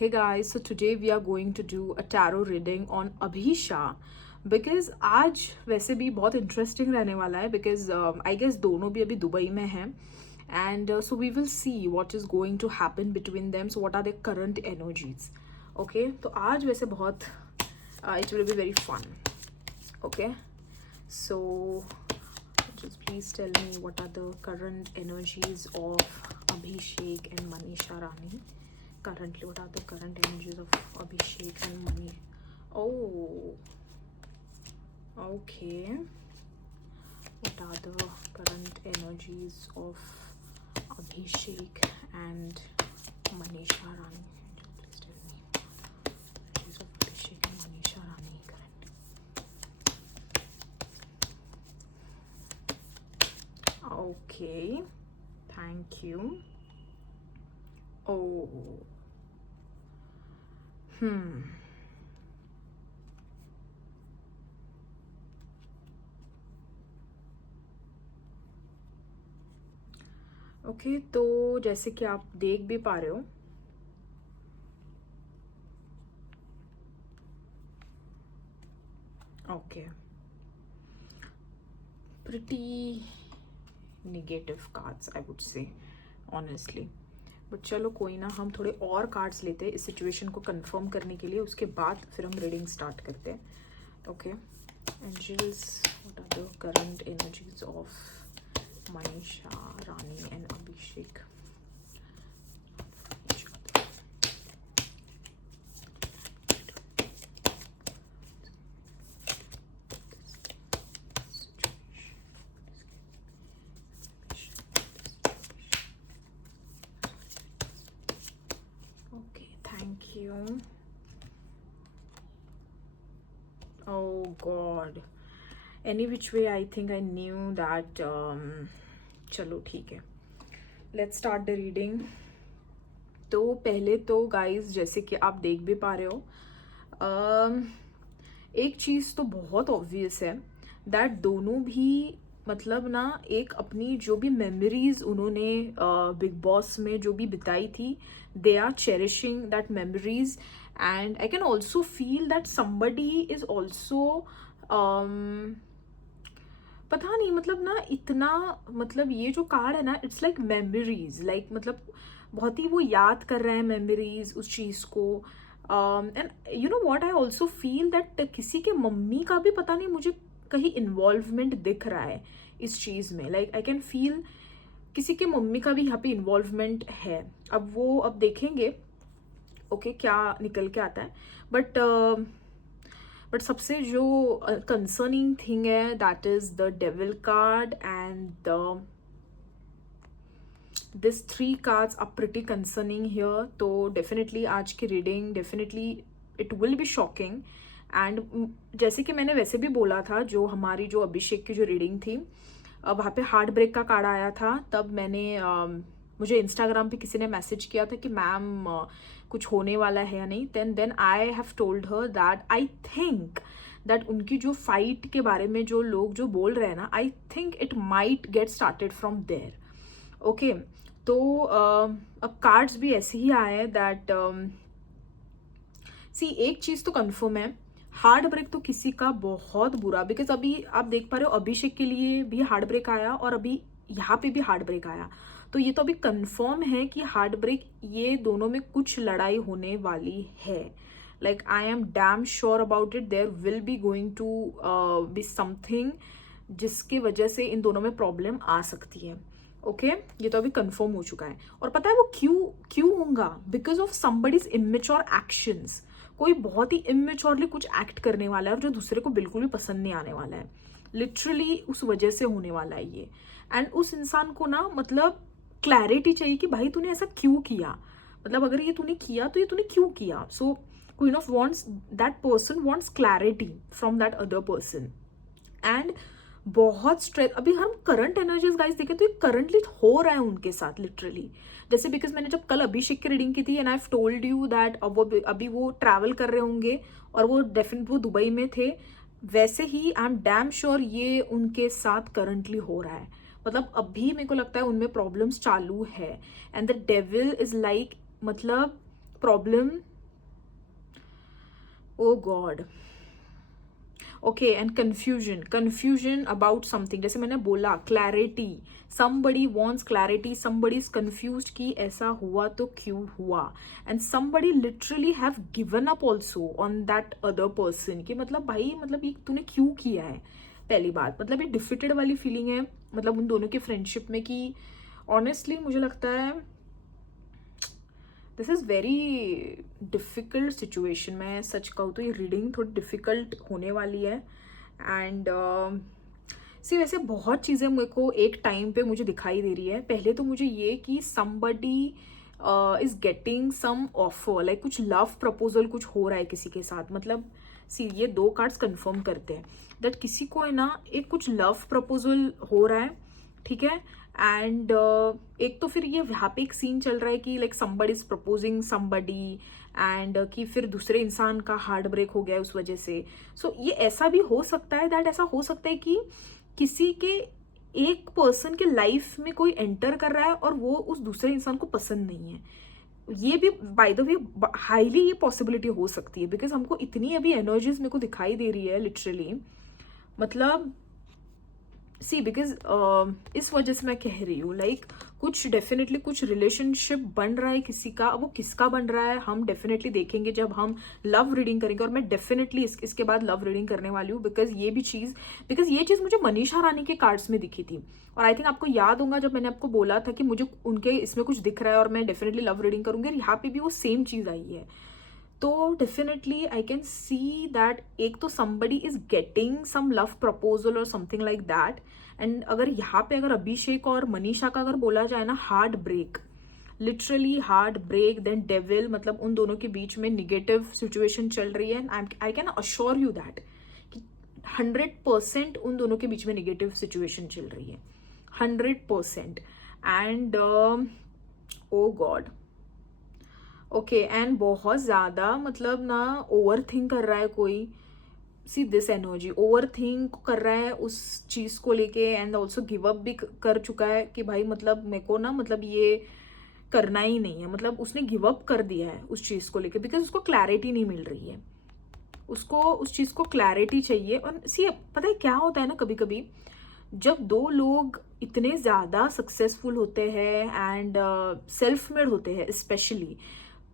Hey guys, so today we are going to do a tarot reading on Abhi Shah because आज वैसे भी बहुत interesting रहने वाला है because I guess दोनों भी अभी दुबई में हैं and so we will see what is going to happen between them. So what are their current energies? Okay, तो आज वैसे बहुत it will be very fun. Okay, so just please tell me what are the current energies of Abhishek and Manisha Rani. Currently, what are the current energies of Abhishek and Mani? Oh, okay. What are the current energies of Abhishek and Manisha Rani? Please tell me. Energies of Abhishek and Manisha Rani current. Okay. Thank you. Oh. Okay तो जैसे कि आप देख भी पा रहे हो okay pretty negative cards I would say honestly but चलो कोई ना, हम थोड़े और कार्ड्स लेते हैं इस सिचुएशन को कंफर्म करने के लिए, उसके बाद फिर हम रीडिंग स्टार्ट करते हैं. Okay angels, what are the current energies of Manisha Rani and Abhishek. Thank you. Oh God. Any which way, I think I knew that. चलो ठीक है. Let's start the reading. तो पहले तो guys जैसे कि आप देख भी पा रहे हो, एक चीज़ तो बहुत obvious है that दोनों भी मतलब ना एक अपनी जो भी मेमोरीज उन्होंने बिग बॉस में जो भी बिताई थी, they are cherishing that memories and I can also feel that somebody is also पता नहीं मतलब ना इतना मतलब ये जो कार्ड है ना, इट्स लाइक मेमोरीज, लाइक मतलब बहुत ही वो याद कर रहे हैं मेमोरीज उस चीज़ को. And you know what, I also feel that किसी के मम्मी का भी पता नहीं मुझे कहीं इन्वॉल्वमेंट दिख रहा है इस चीज़ में. लाइक आई कैन फील किसी के मम्मी का भी यहाँ पे इन्वॉल्वमेंट है. अब वो अब देखेंगे ओके क्या निकल के आता है. बट सबसे जो कंसर्निंग थिंग है that is the devil card and this 3 cards are pretty concerning here. तो डेफिनेटली आज की reading definitely it will be shocking. And जैसे कि मैंने वैसे भी बोला था, जो हमारी जो अभिषेक की जो रीडिंग थी वहाँ पे हार्ट ब्रेक का कार्ड आया था, तब मैंने मुझे इंस्टाग्राम पे किसी ने मैसेज किया था कि मैम कुछ होने वाला है या नहीं. Then I have told her that I think that उनकी जो फाइट के बारे में जो लोग जो बोल रहे हैं ना, I think it might get started from there. Okay तो अब कार्ड्स भी ऐसे ही आए दैट सी एक चीज़ तो कंफर्म है, हार्ट ब्रेक तो किसी का बहुत बुरा, बिकॉज अभी आप देख पा रहे हो अभिषेक के लिए भी हार्ट ब्रेक आया और अभी यहाँ पे भी हार्ट ब्रेक आया. तो ये तो अभी कंफर्म है कि हार्ट ब्रेक ये दोनों में कुछ लड़ाई होने वाली है. Like I am damn sure about it, there will be going to be something जिसके वजह से इन दोनों में प्रॉब्लम आ सकती है. ओके ये तो अभी कंफर्म हो चुका है. और पता है वो क्यों होगा, because of somebody's immature actions. कोई बहुत ही इमेच्योरली कुछ एक्ट करने वाला है और जो दूसरे को बिल्कुल भी पसंद नहीं आने वाला है. लिटरली उस वजह से होने वाला है ये. एंड उस इंसान को ना मतलब क्लैरिटी चाहिए कि भाई तूने ऐसा क्यों किया, मतलब अगर ये तूने किया तो ये तूने क्यों किया. सो queen of wants, that person wants clarity from that other person. And बहुत स्ट्रेस अभी हम करंट एनर्जीज गाइस देखें तो ये करंटली हो रहा है उनके साथ लिटरली. जैसे बिकॉज मैंने जब कल अभिषेक की रीडिंग की थी and I have told you that अभी वो ट्रैवल कर रहे होंगे और वो डेफिनेट वो दुबई में थे, वैसे ही आई एम डैम श्योर ये उनके साथ करंटली हो रहा है. मतलब अभी मेरे को लगता है उनमें प्रॉब्लम्स चालू है. And the devil is like मतलब problem oh god. Okay, and confusion about something, जैसे मैंने बोला clarity, somebody wants clarity, somebody is confused कि ऐसा हुआ तो क्यों हुआ, and somebody literally have given up also on that other person कि मतलब भाई मतलब ये तूने क्यों किया है। पहली बात मतलब ये डिफिटेड वाली फीलिंग है मतलब उन दोनों के फ्रेंडशिप में कि ऑनेस्टली मुझे लगता है this is very difficult situation. मैं सच कहूँ तो ये रीडिंग थोड़ी डिफ़िकल्ट होने वाली है। एंड सी वैसे बहुत चीज़ें मेरे को एक टाइम पे मुझे दिखाई दे रही है। पहले तो मुझे ये कि somebody is getting some offer, like कुछ लव प्रपोजल कुछ हो रहा है किसी के साथ। मतलब सी ये 2 कार्ड्स कंफर्म करते हैं दैट किसी को है ना एक कुछ लव प्रपोजल हो रहा है, ठीक है। एंड एक तो फिर ये यहाँ पे एक सीन चल रहा है कि like somebody is proposing somebody and कि फिर दूसरे इंसान का हार्ट ब्रेक हो गया है उस वजह से। सो ये ऐसा भी हो सकता है दैट ऐसा हो सकता है कि किसी के एक पर्सन के लाइफ में कोई एंटर कर रहा है और वो उस दूसरे इंसान को पसंद नहीं है। ये भी बाय द वे हाईली ये पॉसिबिलिटी हो सकती है बिकॉज हमको इतनी अभी एनर्जीज मेरे को दिखाई दे रही है लिटरली। मतलब सी बिकॉज इस वजह से मैं कह रही हूँ लाइक कुछ डेफिनेटली कुछ रिलेशनशिप बन रहा है किसी का। अब वो किसका बन रहा है हम डेफिनेटली देखेंगे जब हम लव रीडिंग करेंगे, और मैं डेफिनेटली इसके बाद लव रीडिंग करने वाली हूँ बिकॉज ये चीज़ मुझे मनीषा रानी के कार्ड्स में दिखी थी। और आई थिंक आपको याद होगा जब मैंने आपको बोला था कि मुझे उनके इसमें कुछ दिख रहा है और मैं डेफिनेटली लव रीडिंग करूँगी, और यहाँ पे भी वो सेम चीज़ आई है। तो definitely I can see that एक तो somebody is getting some love proposal और समथिंग लाइक दैट। एंड अगर यहाँ पे अगर अभिषेक और मनीषा का अगर बोला जाए ना heart break, literally heart break then devil, मतलब उन दोनों के बीच में निगेटिव सिचुएशन चल रही है। I can assure you that कि 100% उन दोनों के बीच में निगेटिव सिचुएशन चल रही है 100%। And oh god okay, and बहुत ज़्यादा मतलब ना ओवर थिंक कर रहा है कोई। See this energy over think कर रहा है उस चीज़ को लेके एंड ऑल्सो गिव अप भी कर चुका है कि भाई मतलब मेरे को ना मतलब ये करना ही नहीं है। मतलब उसने गिव अप कर दिया है उस चीज़ को लेके बिकॉज उसको क्लैरिटी नहीं मिल रही है। उसको उस चीज़ को क्लैरिटी चाहिए। और सी पता है क्या होता है ना, कभी कभी जब 2 लोग इतने ज़्यादा सक्सेसफुल होते हैं एंड सेल्फ मेड होते हैं स्पेशली,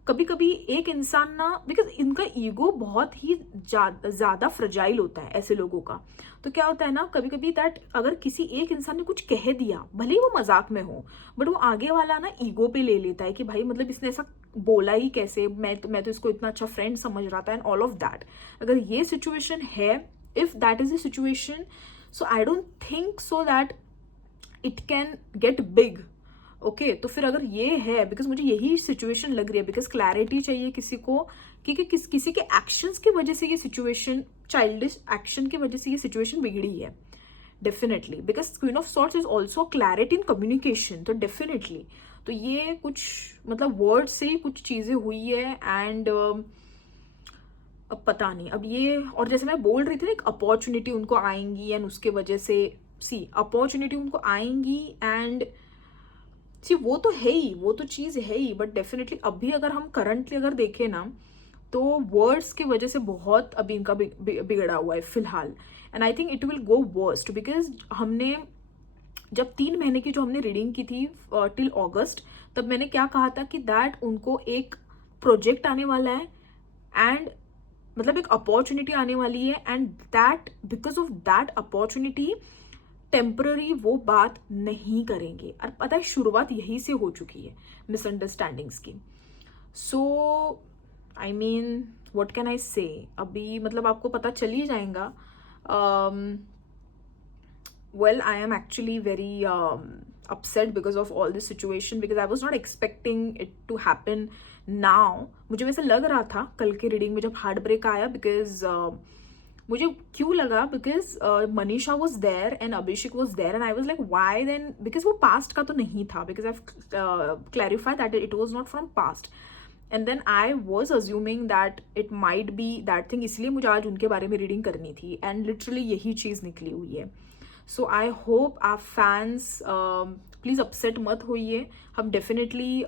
कभी कभी एक इंसान ना बिकॉज इनका ईगो बहुत ही ज़्यादा फ्रजाइल होता है ऐसे लोगों का। तो क्या होता है ना कभी कभी दैट अगर किसी एक इंसान ने कुछ कह दिया भले ही वो मजाक में हो, बट वो आगे वाला ना ईगो पे ले लेता है कि भाई मतलब इसने ऐसा बोला ही कैसे, मैं तो इसको इतना अच्छा फ्रेंड समझ रहा था एंड ऑल ऑफ दैट। अगर ये सिचुएशन है, if that is the situation, so I don't think so that it can get big. Okay तो फिर अगर ये है बिकॉज मुझे यही सिचुएशन लग रही है बिकॉज क्लैरिटी चाहिए किसी को क्योंकि किसी के एक्शंस की वजह से ये सिचुएशन, चाइल्डिश एक्शन की वजह से ये सिचुएशन बिगड़ी है definitely. Because queen of swords is also clarity in communication, तो डेफिनेटली तो ये कुछ मतलब वर्ड से ही कुछ चीजें हुई है। एंड अब पता नहीं अब ये, और जैसे मैं बोल रही थी ना एक अपॉर्चुनिटी उनको आएंगी एंड उसके वजह से सी अपॉर्चुनिटी उनको आएंगी एंड जी वो तो है ही, वो तो चीज़ है ही, बट डेफिनेटली अभी अगर हम करंटली अगर देखें ना तो वर्ड्स की वजह से बहुत अभी इनका बिगड़ा हुआ है फिलहाल। And I think it will go worst because हमने जब 3 महीने की जो हमने रीडिंग की थी टिल अगस्त, तब मैंने क्या कहा था कि दैट उनको एक प्रोजेक्ट आने वाला है एंड मतलब एक अपॉर्चुनिटी आने वाली है and that because of that opportunity temporary वो बात नहीं करेंगे। और पता है शुरुआत यही से हो चुकी है मिसअंडरस्टैंडिंग्स की। So I mean what can I say, अभी मतलब आपको पता चल ही जाएगा। Well I am actually very upset because of all this situation because I was not expecting it to happen now। मुझे वैसे लग रहा था कल के रीडिंग में जब हार्ट ब्रेक आया बिकॉज मुझे क्यों लगा because Manisha was there and Abhishek was there and I was like why then, because वो पास्ट का तो नहीं था because I clarify that it was not from past and then I was assuming that it might be that thing, इसलिए मुझे आज उनके बारे में रीडिंग करनी थी एंड लिटरली यही चीज़ निकली हुई है। सो आई होप आप फैंस प्लीज़ अपसेट मत होइए। हम डेफिनेटली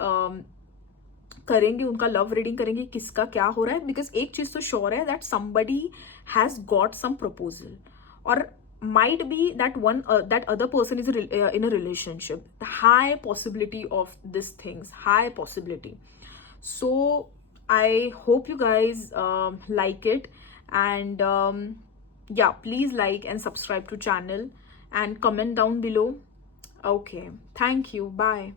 करेंगे, उनका लव रीडिंग करेंगे, किसका क्या हो रहा है, बिकॉज एक चीज तो श्योर है that somebody has got some proposal, और might be that other person is in a relationship. The high possibility of these things, high possibility. So I hope you guys like it, and yeah, please like and subscribe to channel and comment down below. Okay, thank you, bye.